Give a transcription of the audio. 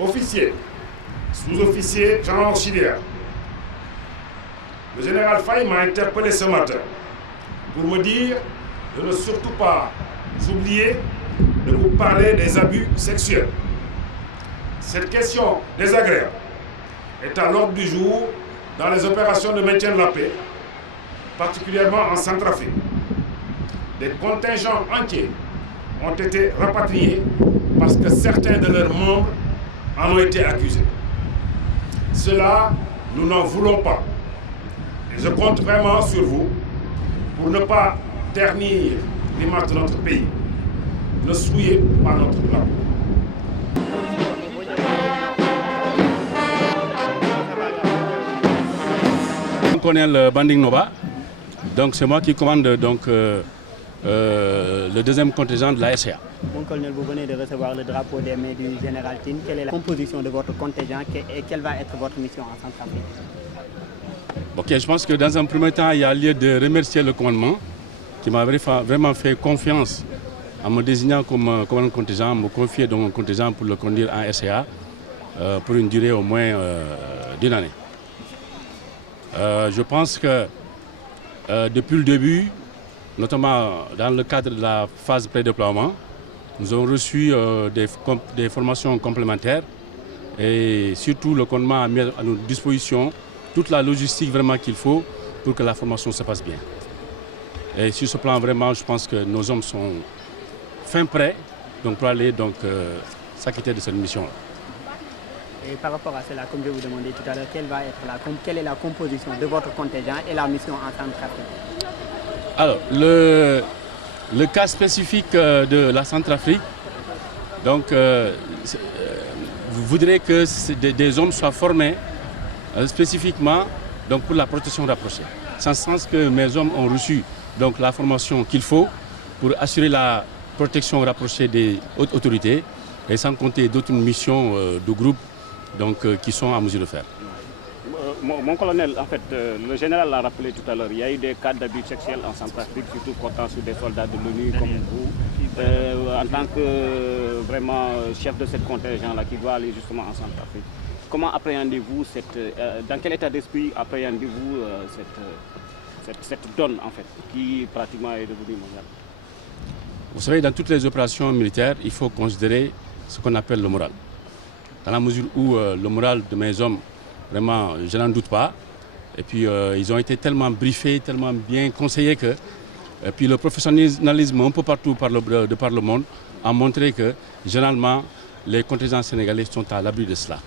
Officiers, sous-officiers, gens auxiliaires. Le général Faye m'a interpellé ce matin pour me dire de ne surtout pas oublier de vous parler des abus sexuels. Cette question désagréable est à l'ordre du jour dans les opérations de maintien de la paix, particulièrement en Centrafrique. Des contingents entiers ont été rapatriés parce que certains de leurs membres en ont été accusés. Cela, nous n'en voulons pas. Et je compte vraiment sur vous pour ne pas ternir l'image de notre pays. Ne souillez pas notre drapeau. Colonel Banding Nova, donc c'est moi qui commande donc, le deuxième contingent de la SCA. Mon colonel, vous venez de recevoir le drapeau des mains du général Tine. Quelle est la composition de votre contingent et quelle va être votre mission en Centrafrique? Ok, je pense que dans un premier temps, il y a lieu de remercier le commandement qui m'a vraiment fait confiance en me désignant comme commandant contingent, me confier donc un contingent pour le conduire en SCA pour une durée au moins d'une année. Je pense que depuis le début, notamment dans le cadre de la phase pré-déploiement, nous avons reçu des formations complémentaires et surtout le commandement a mis à notre disposition toute la logistique vraiment qu'il faut pour que la formation se passe bien. Et sur ce plan, vraiment, je pense que nos hommes sont fin prêts donc, pour aller s'acquitter de cette mission-là. Et par rapport à cela, comme je vous demandais tout à l'heure, quelle est la composition de votre contingent et la mission en Centrafrique? Alors, le cas spécifique de la Centrafrique, donc, voudrait que des hommes soient formés spécifiquement donc, pour la protection rapprochée. Sans sens que mes hommes ont reçu donc, la formation qu'il faut pour assurer la protection rapprochée des hautes autorités et sans compter d'autres missions de groupe donc, qui sont en mesure de faire. Mon colonel, en fait, le général l'a rappelé tout à l'heure, il y a eu des cas d'abus sexuels en Centrafrique, surtout portant sur des soldats de l'ONU comme vous, en tant que vraiment chef de cette contingent-là qui doit aller justement en Centrafrique. Comment appréhendez-vous dans quel état d'esprit appréhendez-vous cette donne en fait, qui pratiquement est devenue mondiale? Vous savez, dans toutes les opérations militaires, il faut considérer ce qu'on appelle le moral. Dans la mesure où le moral de mes hommes, vraiment, je n'en doute pas. Et puis, ils ont été tellement briefés, tellement bien conseillés que... Et puis, le professionnalisme un peu partout de par le monde a montré que, généralement, les contingents sénégalais sont à l'abri de cela.